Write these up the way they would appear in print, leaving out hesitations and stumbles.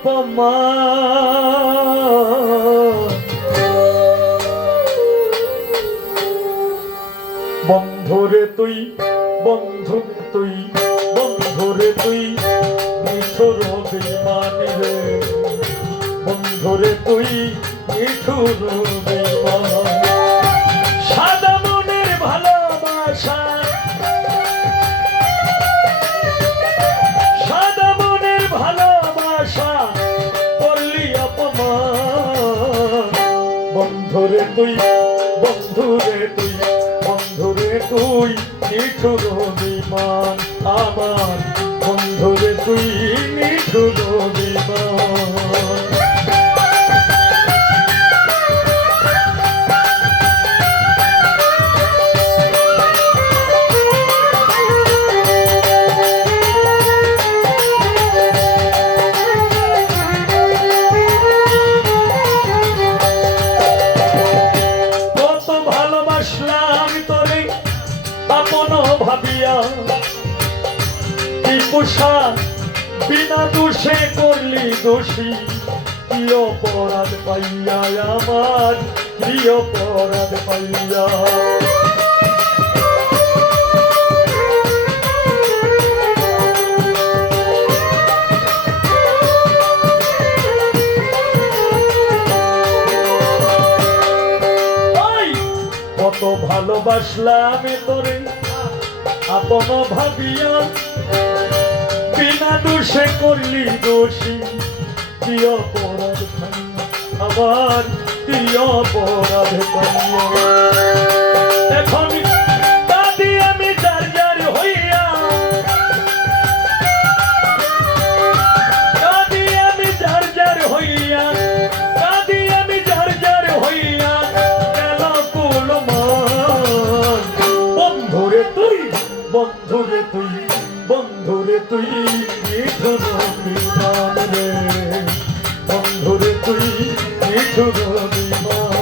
অপমান বন্ধুরে তুই বন্ধুরে তুই বন্ধুরে তুই নিঠুর বেঈমান রে বন্ধুরে তুই নিঠুর বেঈমান সাদা মনের ভালোবাসা সাদা মনের ভালোবাসা করলি অপমান বন্ধুরে তুই বন্ধুরে তুই বন্ধুরে তুই নিঠুর বেঈমান আমার বন্ধুরে তুই নিঠুর বেঈমান আপন ভাবিয়া পোষা বিনা দোষে করলি দোষী কি অপরাধ পাইয়া আমার কি অপরাধ পাইয়া কত ভালোবাসলাম তোরে আপন ভাবিয়া বিনা দোষে করলি দোষী কি অপরাধ পাইয়া আমার কি অপরাধ পাইয়া এখন কাঁদি আমি যার যার হইয়া কাঁদি আমি যার যার হইয়া কাঁদি আমি যার যার হইয়া গেল কুলমান বন্ধুরে তুই বন্ধুরে তুই বন্ধুরে তুই নিঠুর বেঈমান রে বন্ধুরে তুই নিঠুর বেঈমান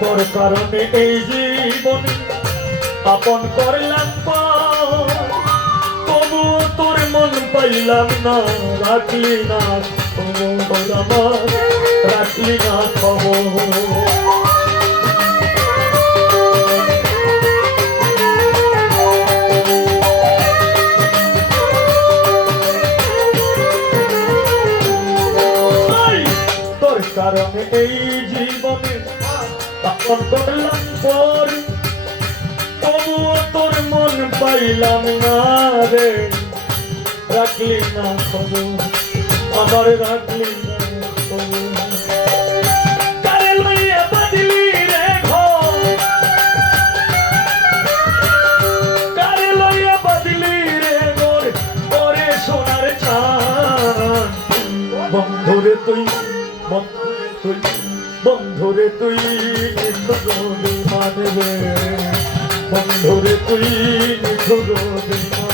তোর কারণে এই জীবনে আপন করলাম তবুও তোর মন পাইলাম না রাখলি না খবর আমার রাখলি না খবর তোর কারণে এই জীবনে আপন করলাম পর তবুও তোর মন পাইলাম না রে রাখলি না খবর আমার রাখলি না খবর কারে লইয়া বাঁধলি রে ঘর কারে লইয়া বাঁধলি রে ঘর পরে সোনার চান বন্ধুরে তুই বন্ধুরে তুই বন্ধুরে তুই নিঠুর বেঈমান রে বন্ধুরে তুই নিঠুর বেঈমান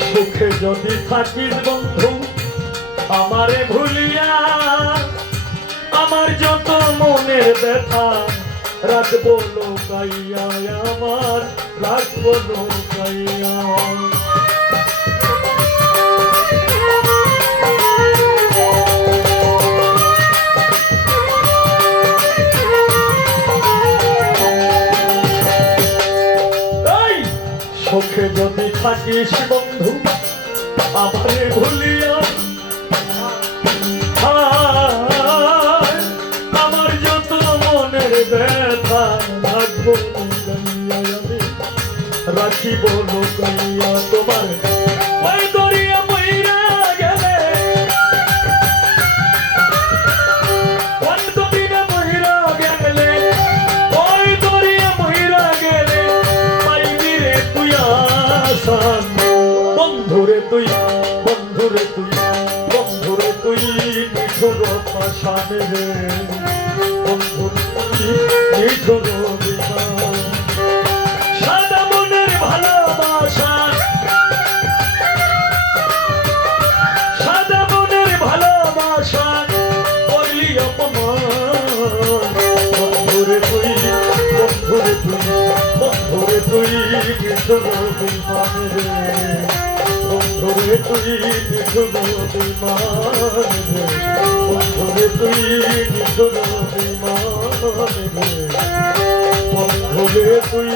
সুখে যদি থাকিস বন্ধু আমারে ভুলিয়া আমার যত মনের ব্যথা রাখবো লুকাইয়া আমার রাখবো লুকাইয়া থাকিস বন্ধু আমারে ভুলিয়া আমার যত মনের ব্যথা রাখবো লুকাইয়া আমি রাখিব লুকাইয়া তোমার ওই দরিয়া মইরা গেলে ওই দরিয়া মইরা গেলে ওই দরিয়া মইরা গেলে পাইবি রে তুই আসান বন্ধুরে তুই বন্ধুরে তুই বন্ধুরে তুই নিঠুর পাশানে রে বন্ধুরে তুই নিঠুর বিমান সাদা মনের ভালোবাসা সাদা মনের ভালোবাসা করলি অপমান বন্ধুরে তুই বন্ধুরে তুই বন্ধুরে তুই নিঠুর বিমানে রে বন্ধুরে তুই নিঠুর বিমানে রে বন্ধুরে তুই নিঠুর বিমানে রে বন্ধুরে তুই